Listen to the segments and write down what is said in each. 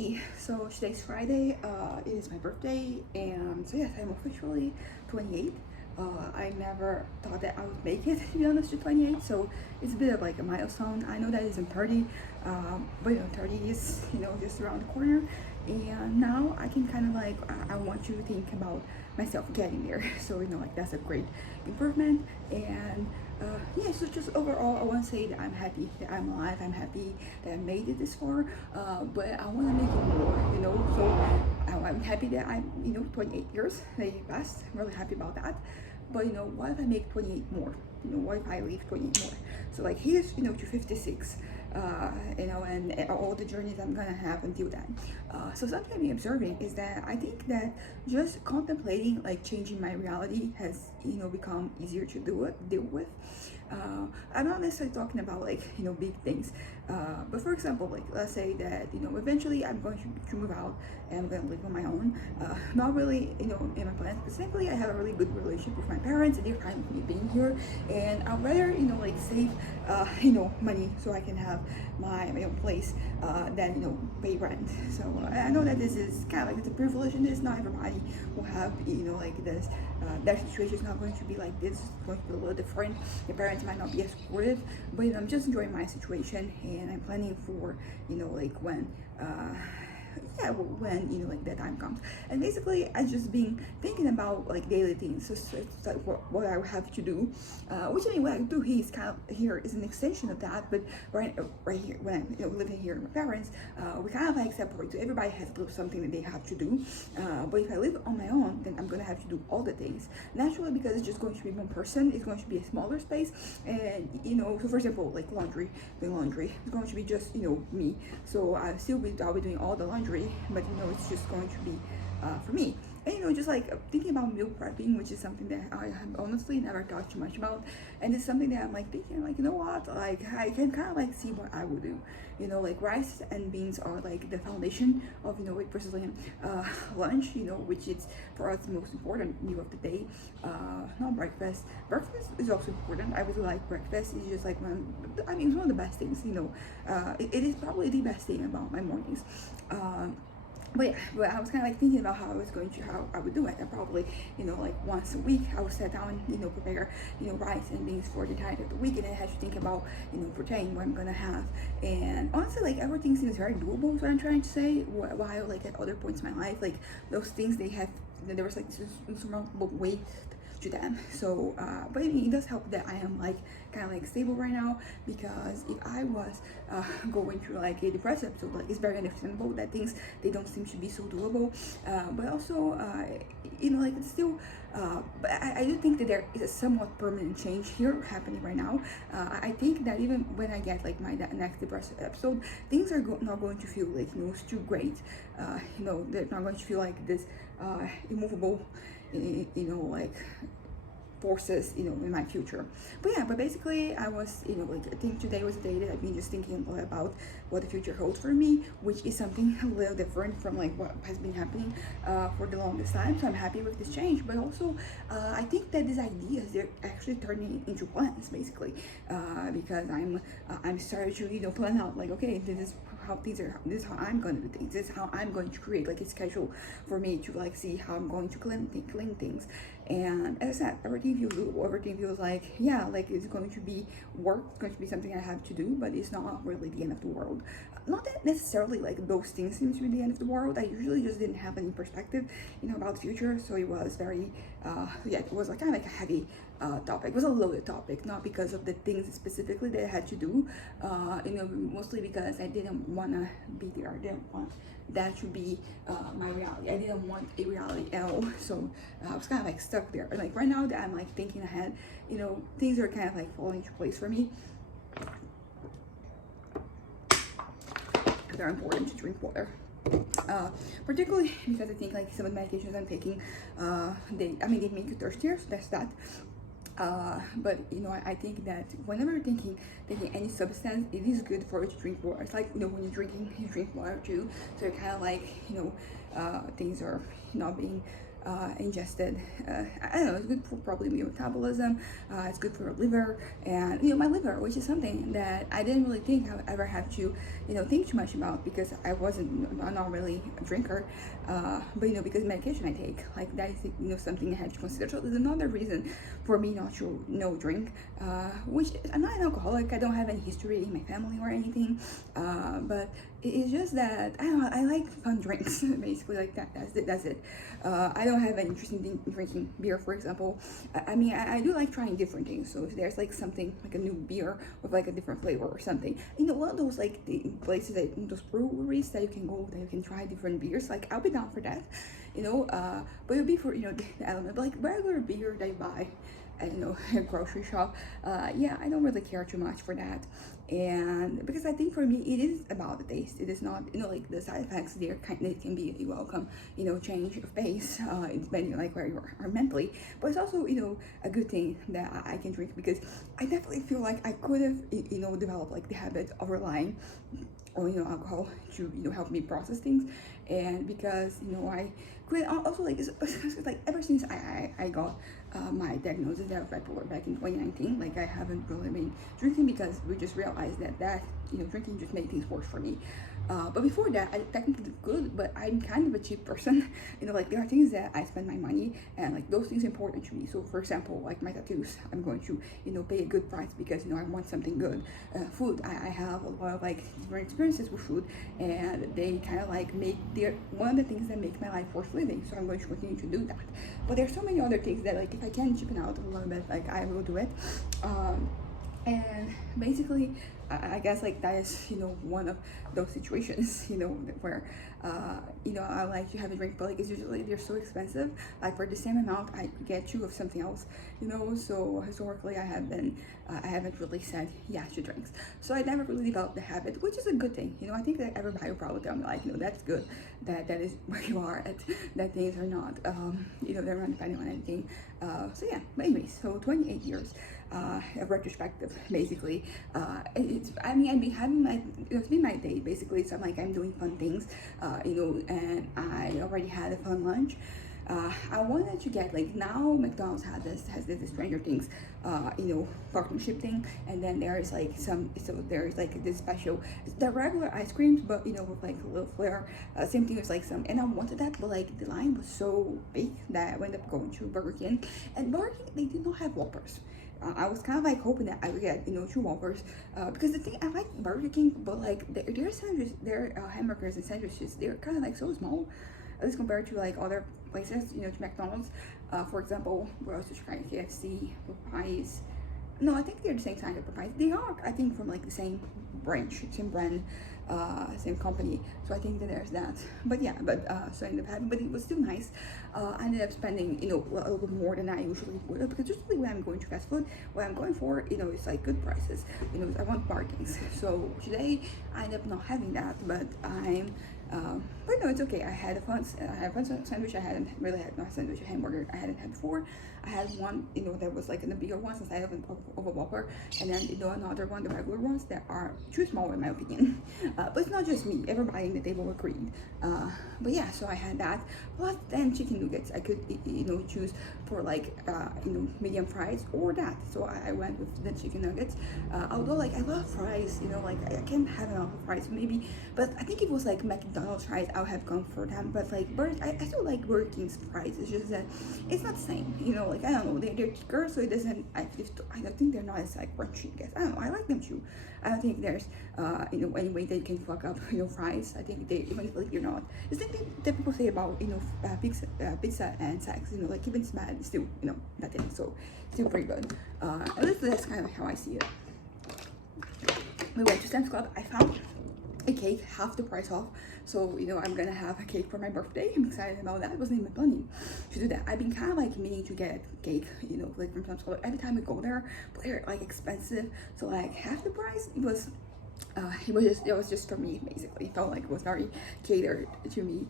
Hey, so today's Friday. It is my birthday, and so yes, I'm officially 28. I never thought that I would make it, to be honest, to 28. So it's a bit of like a milestone. I know that isn't 30, but 30 is just around the corner. And now I can kind of like I want you to think about myself getting there. So like that's a great improvement. And yeah, so just overall, I want to say that I'm happy that I'm alive. I'm happy that I made it this far. But I want to make it more. So I'm happy that I'm 28 years, very fast. I'm really happy about that. But what if I make 28 more? What if I leave 28 more? So like here's to 56. And all the journeys I'm gonna have until then. So something I'm observing is that I think that just contemplating like changing my reality has become easier to deal with. I'm not necessarily talking about like big things, but for example, like let's say that eventually I'm going to move out and I'm going to live on my own. Not really in my plans, but simply I have a really good relationship with my parents and they're fine with me being here, and I'd rather like save money so I can have my own place than pay rent. So I know that this is kind of like it's a privilege, and it's not everybody will have like this. Their situation is not going to be like this. It's going to be a little different. Your parents might not be as supportive, but I'm just enjoying my situation, and I'm planning for like when when like that time comes. And basically I just been thinking about like daily things. So it's like what I have to do, which I mean what I do here is kind of here is an extension of that. But right here when I'm living here with my parents, we kind of like separate. So everybody has something that they have to do, but if I live on my own, then I'm gonna have to do all the things naturally, because it's just going to be one person. It's going to be a smaller space, and so for example like doing laundry, it's going to be just me. So I'll be doing all the laundry, but it's just going to be for me. And just like thinking about meal prepping, which is something that I have honestly never thought too much about, and it's something that I'm like thinking like what, like I can kind of like see what I would do. Like rice and beans are like the foundation of like Brazilian lunch, which is for us the most important meal of the day. Not breakfast. Breakfast is also important. I really like breakfast. It's just like it's one of the best things. It is probably the best thing about my mornings. But I was kind of like thinking about how I would do it. And probably, like once a week, I would sit down, prepare, rice and beans for the time of the week, and I had to think about, protein, what I'm gonna have. And honestly, like everything seems very doable. Is what I'm trying to say. While like at other points in my life, like those things they have, there was like this insurmountable weight to them. So but I mean, it does help that I am like kind of like stable right now, because if I was going through like a depressed episode, like it's very understandable that things they don't seem to be so doable, but also like it's still but I do think that there is a somewhat permanent change here happening right now. I think that even when I get like my next depressive episode, things are not going to feel like too great. They're not going to feel like this immovable like forces in my future. But basically I was like I think today was a day that I've been just thinking a lot about what the future holds for me, which is something a little different from like what has been happening for the longest time. So I'm happy with this change, but also I think that these ideas, they're actually turning into plans basically, because I'm starting to plan out like, okay, this is how I'm going to do things. This is how I'm going to create like a schedule for me to like see how I'm going to clean things. And as I said, everything feels like, yeah, like it's going to be work. It's going to be something I have to do, but it's not really the end of the world. Not that necessarily like those things seem to be the end of the world. I usually just didn't have any perspective about the future, so it was very it was like kind of like a heavy topic. It was a loaded topic, not because of the things specifically that I had to do, mostly because I didn't want to be there. I didn't want that to be my reality. I didn't want a reality at all. So I was kind of like stuck there. Like right now that I'm like thinking ahead, things are kind of like falling into place for me. They're important to drink water. Particularly because I think like some of the medications I'm taking, they make you thirstier, so that's that. But I think that whenever you're taking any substance, it is good for you to drink water. It's like when you're drinking, you drink water too. So you're kind of like things are not being ingested. I don't know, it's good for probably your metabolism, it's good for your liver, and my liver, which is something that I didn't really think I would ever have to think too much about, because I'm not really a drinker, but because medication I take, like that is something I had to consider. So there's another reason for me not to drink, which I'm not an alcoholic. I don't have any history in my family or anything, but it's just that I don't know, I like fun drinks basically, like that's it. I don't have any interest in drinking beer, for example. I do like trying different things. So if there's like something like a new beer with like a different flavor or something, one of those like the places those breweries that you can go, that you can try different beers, like I'll be down for that, but it'll be for the element. But like regular beer that you buy at a grocery shop, yeah, I don't really care too much for that. And because I think for me it is about the taste, it is not like the side effects. They can be a welcome change of pace, depending on like where you are mentally, but it's also a good thing that I can drink, because I definitely feel like I could have developed like the habit of relying on alcohol to help me process things. And because I could also like it's like ever since I got my diagnosis of bipolar back in 2019, like I haven't really been drinking, because we just realized that drinking just made things worse for me. But before that, I technically did good, but I'm kind of a cheap person. Like there are things that I spend my money, and like those things are important to me. So for example, like my tattoos, I'm going to pay a good price, because I want something good. Food, I have a lot of like different experiences with food, and they kind of like make one of the things that make my life worth living. So I'm going to continue to do that. But there's so many other things that like if I can cheapen out a little bit, like I will do it. And basically I guess like that is one of those situations where I like to have a drink, but like it's usually they're so expensive. Like for the same amount I could get two of something else, so historically I haven't really said yes to drinks, so I never really developed the habit, which is a good thing. I think that everybody will probably tell me like that's good, that is where you are at, that things are not they're not depending on anything. So yeah, but anyways, so 28 years of retrospective, basically. It's been my day basically. So I'm doing fun things, and I already had a fun lunch. I wanted to get like, now McDonald's has this Stranger Things partnership thing, and then there's like there's like this special, the regular ice creams, but with like a little flair. Same thing with like some, and I wanted that, but like the line was so big that I ended up going to Burger King, and Burger King, they did not have Whoppers. I was kind of like hoping that I would get two Whoppers, because the thing, I like Burger King, but like their sandwiches, their hamburgers and sandwiches, they're kind of like so small, at least compared to like other places, to McDonald's. For example, we're also trying KFC, Popeyes. No, I think they're the same kind of Popeyes. They are, I think, from like the same branch, same brand, same company. So I think that there's that. But yeah, so I ended up having, but it was still nice. I ended up spending, a little bit more than I usually would, because usually when I'm going to fast food, what I'm going for, it's like good prices. I want bargains. So today I ended up not having that, but but no, it's okay. I had a fun sandwich. I hadn't really had no sandwich, a hamburger I hadn't had before. I had one, that was like in the bigger ones instead of a Whopper, and then another one, the regular ones that are too small in my opinion. But it's not just me. Everybody in the table agreed. But yeah, so I had that. Plus then chicken nuggets. I could choose for like medium fries or that. So I went with the chicken nuggets. Although like I love fries, like I can't have enough fries maybe, but I think it was like McDonald's fries, I would have gone for them. But like I still like Burger King's fries. It's just that it's not the same. Like I don't know, they're thicker, so it doesn't. I don't think they're not as like crunchy. I guess I don't know. I like them too. I don't think there's any way they can fuck up fries. I think they, even if like you're not, the same thing that people say about pizza and sex. Like even it's bad, it's still that thing. So still pretty good. At least that's kind of how I see it. We went to Sam's Club. I found a cake half the price off, so I'm gonna have a cake for my birthday. I'm excited about that. I wasn't even planning to do that. I've been kind of like meaning to get a cake, like from Sam's Club every time we go there, but they're like expensive, so like half the price, it was it was just for me basically. It felt like it was very catered to me.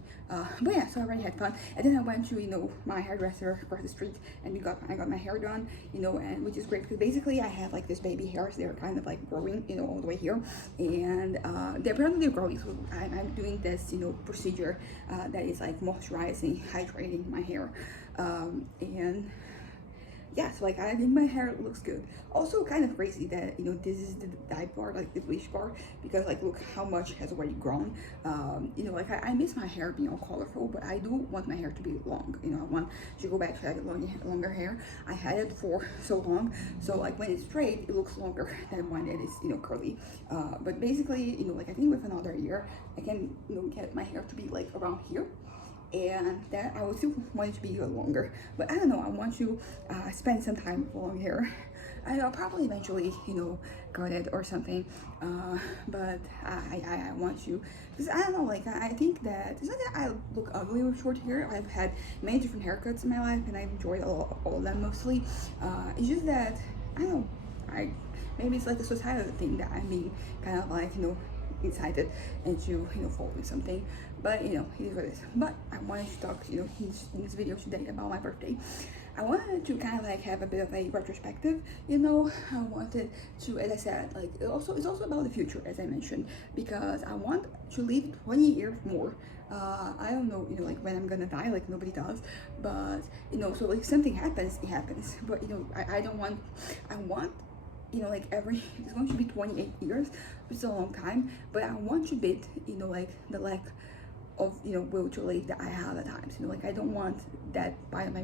But yeah, so I already had fun, and then I went to my hairdresser across the street, and I got my hair done, and which is great because basically I had like this baby hairs. They're kind of like growing all the way here, and they're growing. So I'm doing this procedure that is like moisturizing, hydrating my hair, and yeah, so like I think my hair looks good. Also kind of crazy that this is the dye part, like the bleach part, because like look how much has already grown. Like I miss my hair being all colorful, but I do want my hair to be long. I want to go back to having longer hair. I had it for so long, so like when it's straight it looks longer than when it is curly. But basically like I think with another year I can get my hair to be like around here, and that I would still want it to be even longer. But I don't know, I want to spend some time with long hair. I'll probably eventually cut it or something, but I want to, because I don't know, like I think that it's not that I look ugly with short hair. I've had many different haircuts in my life and I've enjoyed all of them mostly. It's just that I don't know, maybe it's like a societal thing that I'm being kind of like incited into following something, but it is what it is. But I wanted to talk in this video today about my birthday. I wanted to kind of like have a bit of a retrospective. I wanted to, as I said, like it's also about the future, as I mentioned, because I want to live 20 years more. I don't know like when I'm gonna die, like nobody does, but so like something happens, it happens. But I don't want, I want like it's going to be 28 years, which is a long time, but I want to beat like the lack of will to live that I have at times. Like I don't want that part of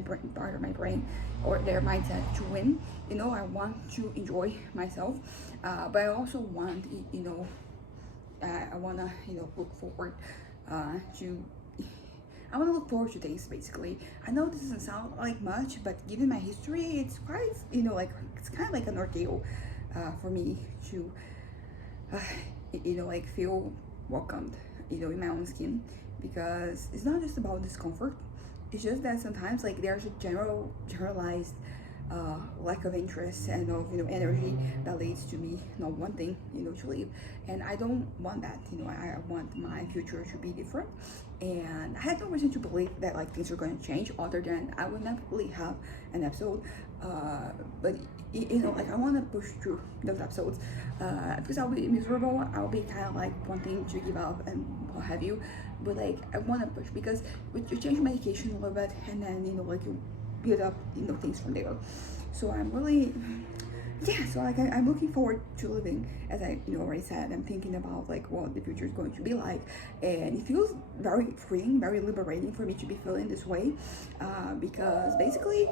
my brain or their mindset to win. I want to enjoy myself, but I also want I want to look forward to I want to look forward to things, basically. I know this doesn't sound like much, but given my history, it's quite, like, it's kind of like an ordeal for me to, like, feel welcomed, in my own skin. Because it's not just about discomfort. It's just that sometimes, like, there's a generalized lack of interest and of energy that leads to me not wanting to leave, and I don't want that. I want my future to be different, and I have no reason to believe that like things are going to change, other than I will not really have an episode, but like I want to push through those episodes, because I'll be miserable, I'll be kind of like wanting to give up and what have you, but like I want to push, because you change medication a little bit and then like you build up things from there. So I'm really, so like I'm looking forward to living, as I already said. I'm thinking about like what the future is going to be like, and it feels very freeing, very liberating for me to be feeling this way, because basically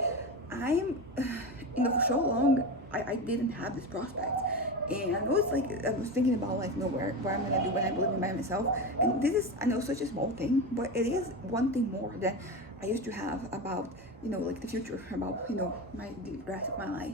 I'm for so long I didn't have this prospect. And I know it's like I was thinking about like where I'm gonna do when I'm living by myself, and this is, I know, such a small thing, but it is one thing more than I used to have about like the future, about the rest of my life.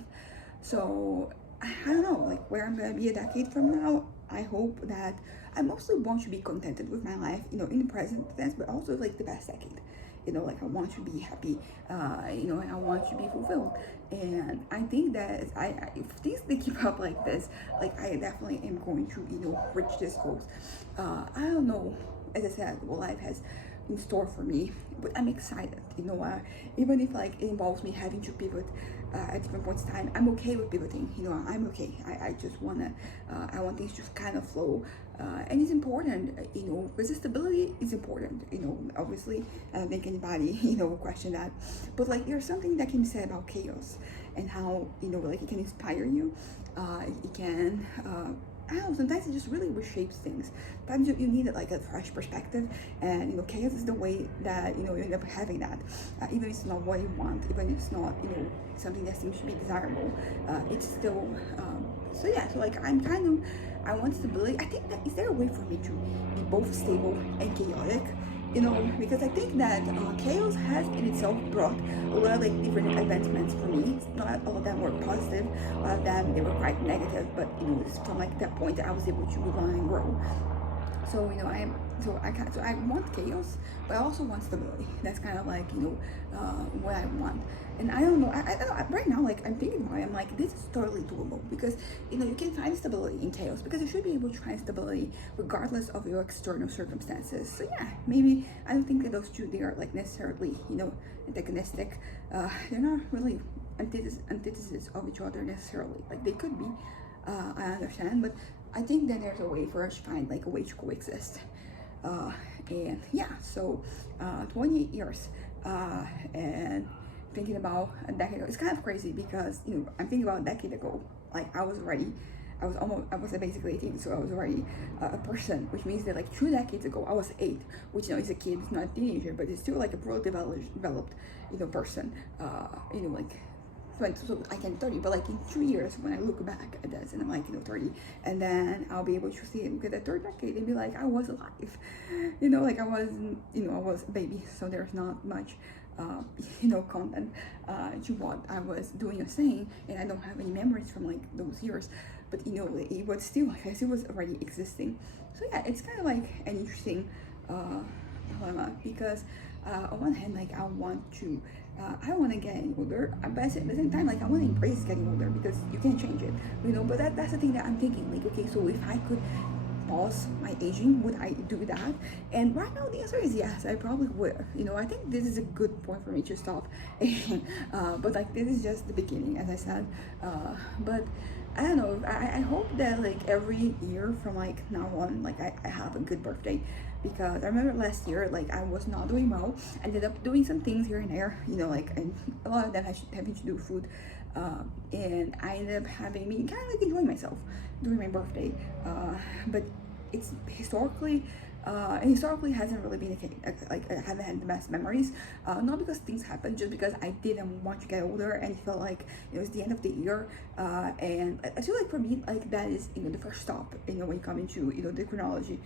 So I don't know like where I'm gonna be a decade from now. I hope that I mostly want to be contented with my life, in the present sense, but also like the past decade. Like I want to be happy, and I want to be fulfilled. And I think that if things they keep up like this, like I definitely am going to reach this goals. I don't know, as I said, what life has in store for me, but I'm excited. Even if like it involves me having to pivot at different points in time, I'm okay with pivoting. I'm okay. I just wanna I want things to kind of flow, and it's important. Resistability is important. Obviously I don't think anybody will question that, but like there's something that can be said about chaos and how like it can inspire you. It can I don't know, sometimes it just really reshapes things. Sometimes you need like a fresh perspective, and chaos is the way that you end up having that. Even if it's not what you want, even if it's not something that seems to be desirable, it's still. So yeah, so like I want stability. I think that is there a way for me to be both stable and chaotic? Because I think that chaos has in itself brought a lot of like different advancements for me. Not all of them were positive, a lot of them they were quite negative, but it's from like that point that I was able to move on and grow. So so I want chaos, but I also want stability. That's kind of like what I want. And I don't know. Right now, like I'm thinking about it, I'm like, this is totally doable because you can find stability in chaos because you should be able to find stability regardless of your external circumstances. So yeah, maybe I don't think that those two they are like necessarily antagonistic. They're not really antithesis of each other necessarily. Like they could be. I understand, but I think that there's a way for us to find like a way to coexist. And yeah, so 28 years and thinking about a decade ago, it's kind of crazy because I'm thinking about a decade ago, like I was basically 18, so I was already a person, which means that like 2 decades ago I was 8, which is a kid, it's not a teenager, but it's still like a fully developed person, like so I can 30, but like in 2 years when I look back at this and I'm like 30, and then I'll be able to see it because the third decade and be like I was alive, like I was a baby, so there's not much content to what I was doing or saying, and I don't have any memories from like those years, but it was still like I still was already existing. So yeah, it's kind of like an interesting dilemma because on one hand, like I want to get older, but at the same time, like I want to embrace getting older because you can't change it, But that's the thing that I'm thinking. Like, okay, so if I could pause my aging, would I do that? And right now, the answer is yes. I probably would. I think this is a good point for me to stop. But like, this is just the beginning, as I said. But I don't know. I hope that like every year from like now on, like I have a good birthday. Because I remember last year, like I was not doing well. I ended up doing some things here and there, and a lot of them having to do with food. And I ended up having me kind of like enjoying myself during my birthday. But it's historically hasn't really been the case. Like I haven't had the best memories, not because things happened, just because I didn't want to get older and it felt like it was the end of the year. And I feel like for me, like that is the first stop. When you come into the chronology,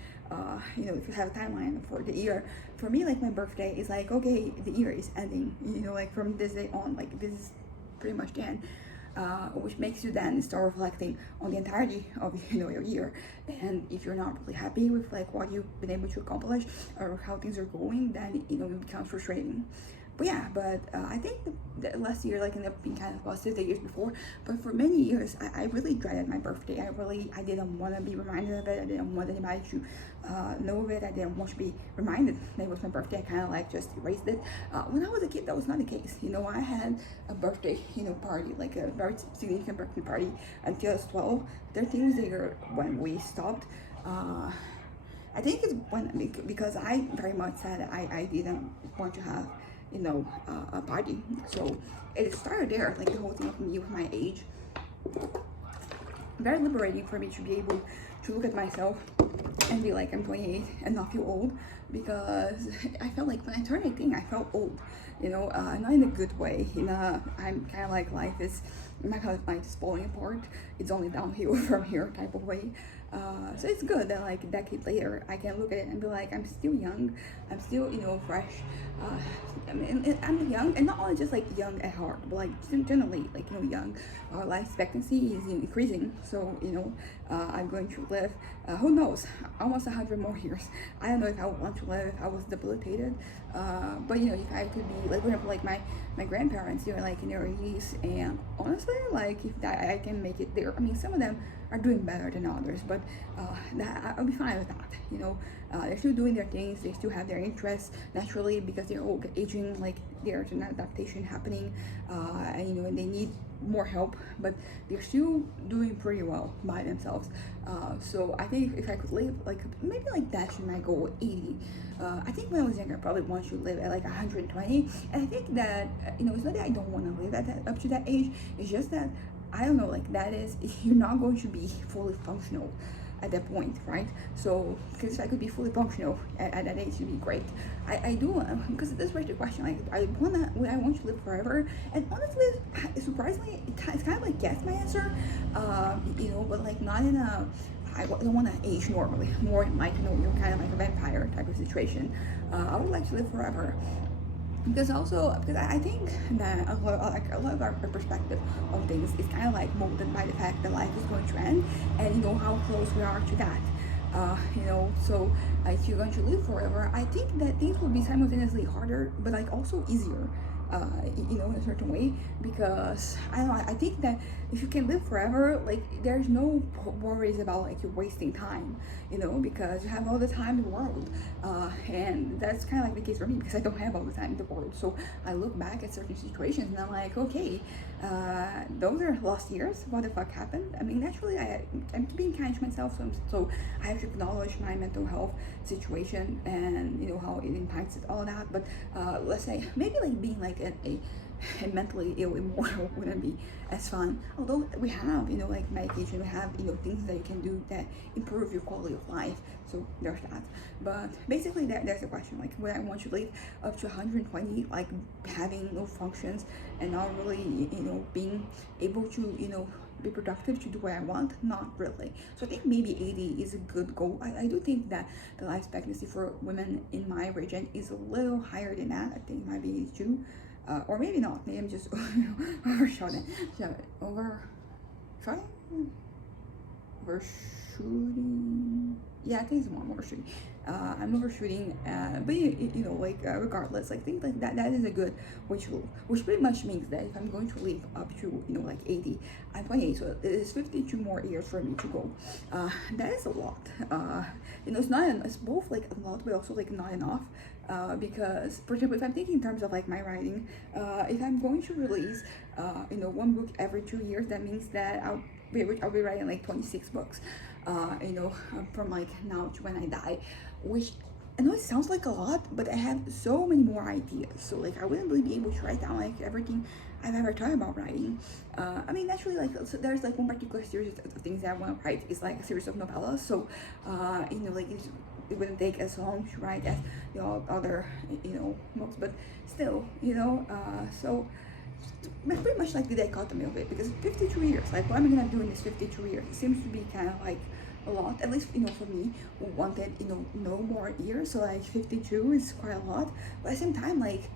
if you have a timeline for the year. For me, like my birthday is like, okay, the year is ending. Like from this day on, like this is pretty much the end. Which makes you then start reflecting on the entirety of your year, and if you're not really happy with like what you've been able to accomplish or how things are going, then it becomes frustrating. But yeah, I think the last year like ended up being kind of positive the years before, but for many years I really dreaded my birthday. I didn't want to be reminded of it. I didn't want anybody to know of it. I didn't want to be reminded that it was my birthday. I kind of like just erased it. When I was a kid, that was not the case. I had a birthday party, like a very significant birthday party until I was 12. 13 was the year when we stopped. I think it's because I very much said I didn't want to have a party. So it started there, like the whole thing of me with my age. Very liberating for me to be able to look at myself and be like, I'm 28 and not feel old, because I felt like when I turned 18, I felt old, not in a good way. I'm kind of like life is falling apart. It's only downhill from here type of way. So it's good that like a decade later I can look at it and be like, I'm still young, I'm still fresh. I'm young, and not only just like young at heart, but like generally like young. Our life expectancy is increasing, so I'm going to live who knows, almost 100 more years. I don't know if I would want to live if I was debilitated, but if I could be like, for example, like my grandparents, like in their 80s, and honestly, like if I can make it there. I mean, some of them are doing better than others, but I'll be fine with that. They're still doing their things, they still have their interests naturally because they're all aging, like there's an adaptation happening, and they need more help, but they're still doing pretty well by themselves. So I think if I could live like maybe like that should my goal, 80. I think when I was younger I probably want to live at like 120, and I think that it's not that I don't want to live at up to that age, it's just that I don't know, like that is, you're not going to be fully functional at that point, right? So because if I could be fully functional at that age, it'd be great. I do, because this raises the question, like would I want to live forever? And honestly, surprisingly, it's kind of like yes, my answer, but like not in a, I don't want to age normally, more in like you're kind of like a vampire type of situation. I would like to live forever. Because I think that a lot of our perspective on things is kind of like molded by the fact that life is going to end, and how close we are to that. So if you're going to live forever, I think that things will be simultaneously harder, but like also easier. In a certain way, because I don't know. I think that if you can live forever, like there's no worries about like you're wasting time, because you have all the time in the world, and that's kind of like the case for me because I don't have all the time in the world. So I look back at certain situations and I'm like, okay, those are lost years. What the fuck happened? I mean, naturally, I'm being kind to myself, so I have to acknowledge my mental health situation and how it impacts it, all that. But let's say maybe like being like a mentally ill immortal wouldn't be as fun, although we have like medication, we have things that you can do that improve your quality of life, so there's that. But basically there's a question, like would I want to live up to 120, like having no functions and not really being able to be productive to do what I want? Not really. So I think maybe 80 is a good goal. I do think that the life expectancy for women in my region is a little higher than that. I think it might be 82, or maybe not. Maybe I'm just overshooting. Overshooting. Yeah, I think it's more overshooting. I'm overshooting, but regardless, like things like that is a good which pretty much means that if I'm going to live up to like 80, I'm 28, so it is 52 more years for me to go. That is a lot. It's not. It's both like a lot, but also like not enough. Because, for example, if I'm thinking in terms of like my writing, if I'm going to release, one book every 2 years, that means that I'll be writing like 26 books, from like now to when I die, which I know it sounds like a lot, but I have so many more ideas. So like I wouldn't really be able to write down like everything I've ever thought about writing. I mean, naturally, like so there's like one particular series of things that I want to write is like a series of novellas. So, it wouldn't take as long to write as the other books, but still, so pretty much like the dichotomy of it, because 52 years, like what am I gonna do in this 52 years? It seems to be kind of like a lot, at least for me, who wanted no more years. So like 52 is quite a lot, but at the same time, like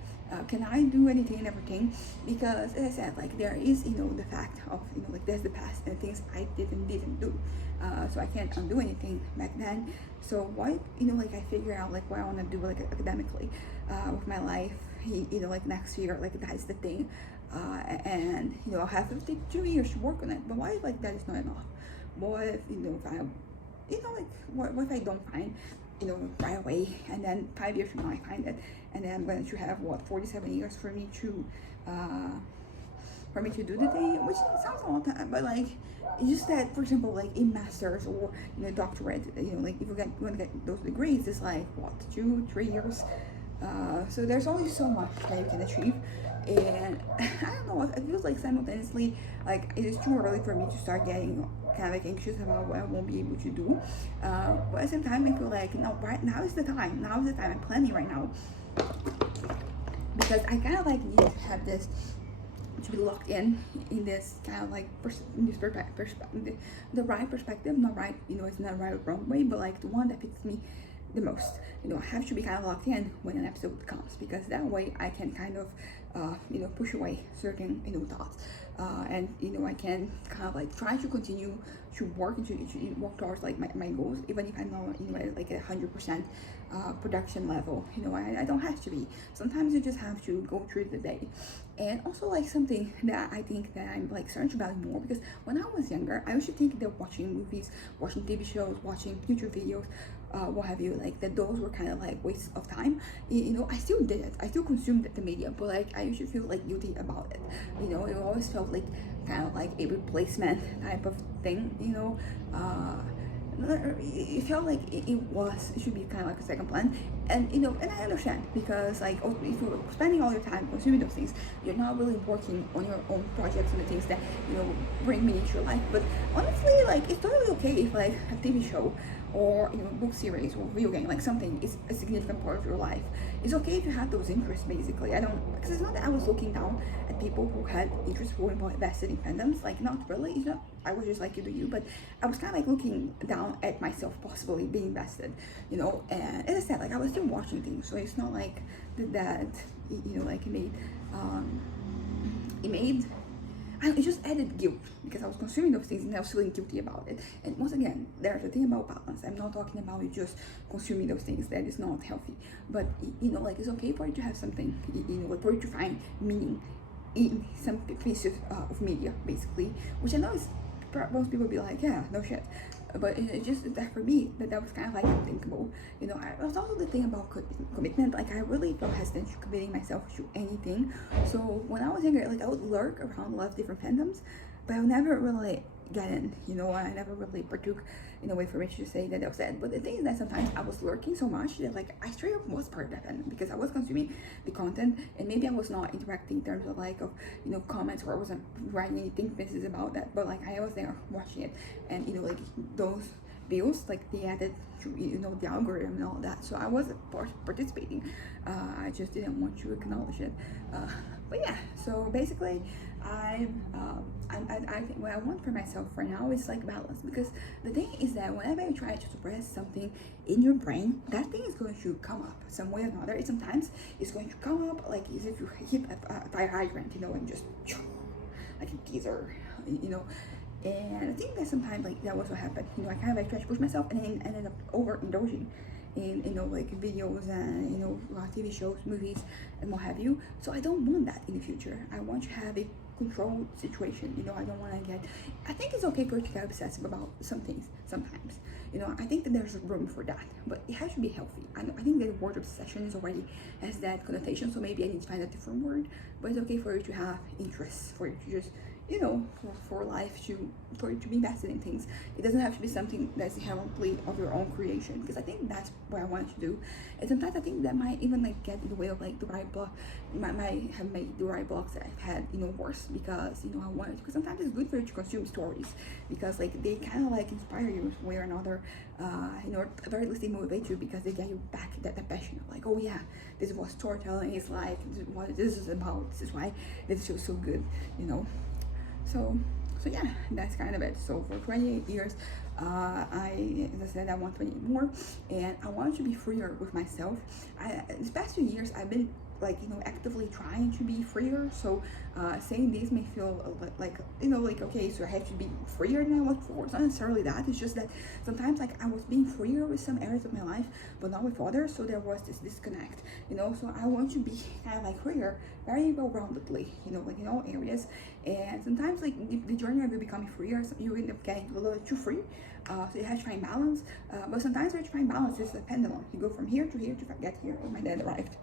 can I do anything and everything? Because as I said, like there is the fact of like there's the past and things I didn't do, so I can't undo anything back then. So why like I figure out like what I want to do like academically with my life, like next year, like that's the thing, and I'll have 52 years to work on it. But why if like that is not enough? What if if I like what if I don't find right away, and then 5 years from now I find it, and then I'm going to have 47 years for me to do the thing, which sounds a lot, but like it's just that, for example, like in masters or doctorate, like if you want to get those degrees, it's like what, 2-3 years. So there's only so much that you can achieve, and I don't know, it feels like simultaneously like it is too early for me to start getting kind of like anxious about what I won't be able to do, but at the same time I feel like right now is the time. I'm planning right now, because I kind of like need to have this to be locked in this kind of like the right perspective, not right, it's not right or wrong way, but like the one that fits me the most. I have to be kind of locked in when an episode comes, because that way I can kind of push away certain thoughts, and I can kind of like try to continue to work towards like my goals, even if I'm not at like 100% production level. I don't have to be. Sometimes you just have to go through the day. And also like something that I think that I'm like starting to value more, because when I was younger I used to think that watching movies, watching TV shows, watching YouTube videos, what have you, like that those were kind of like wastes of time. I still did it, I still consumed the media, but like I used to feel like guilty about it. It always felt like kind of like a replacement type of thing. It felt like it should be kind of like a second plan, and and I understand, because like if you're spending all your time consuming those things, you're not really working on your own projects and the things that bring meaning to your life. But honestly, like it's totally okay if like a TV show or book series or video game, like something is a significant part of your life. It's okay if you have those interests. Basically, I don't, because it's not that I was looking down at people who had interests who were invested in fandoms, like not really. It's not, I was just like you do you, but I was kind of like looking down at myself possibly being invested, and as I said, like I was still watching things, so it's not like that like it made it just added guilt because I was consuming those things and I was feeling guilty about it. And once again, there's a thing about balance. I'm not talking about you just consuming those things. That is not healthy. But like, it's okay for you to have something, like for you to find meaning in some piece of media, basically, which I know is, most people be like, yeah, no shit, but it's just that for me, that was kind of like unthinkable. I was also the thing about commitment. Like, I really felt hesitant to committing myself to anything. So when I was younger, like, I would lurk around a lot of different fandoms, but I would never really get in. I never really partook in a way for me to say that I was that. But the thing is that sometimes I was lurking so much that, like, I straight up was part of that fandom because I was consuming the content, and maybe I was not interacting in terms of like comments, or I wasn't writing any think pieces about that, but like I was there watching it, and like those views, like, they added to the algorithm and all that. So I was participating. I just didn't want to acknowledge it. But yeah, so basically I think what I want for myself for now is like balance, because the thing is that whenever you try to suppress something in your brain, that thing is going to come up some way or another. And sometimes it's going to come up like as if you hit a fire hydrant, and just like a geyser, and I think that sometimes, like, that was what happened. I kind of like tried to push myself and then ended up overindulging in like videos and TV shows, movies, and what have you. So I don't want that in the future. I want to have a controlled situation. I don't want to get. I think it's okay for you to get obsessive about some things sometimes. I think that there's room for that, but it has to be healthy. I think that the word obsession is already has that connotation, so maybe I need to find a different word. But it's okay for you to have interests, for you to just for life, for you to be invested in things. It doesn't have to be something that's inherently of your own creation, because I think that's what I wanted to do. And sometimes I think that might even like get in the way of like the right block, might have made the right blocks that I've had worse, because I wanted to, because sometimes it's good for you to consume stories, because like they kind of like inspire you one way or another, at the very least they motivate you, because they get you back that passion of like, oh yeah, this is what storytelling is like, this is what this is about, this is why this feels so good. So yeah, that's kind of it. So for 28 years, as I said, I want 28 more, and I want to be freer with myself. These past 2 years, I've been like actively trying to be freer. So saying this may feel like okay, so I have to be freer than I was before. It's not necessarily that. It's just that sometimes like I was being freer with some areas of my life, but not with others. So there was this disconnect. So I want to be kind of like freer, very well-roundedly. Like in all areas. And sometimes like the journey of you becoming freer, you end up getting a little too free. So you have to find balance. But sometimes you have to find balance. It's a pendulum. You go from here to here to get here. Oh, my dad arrived.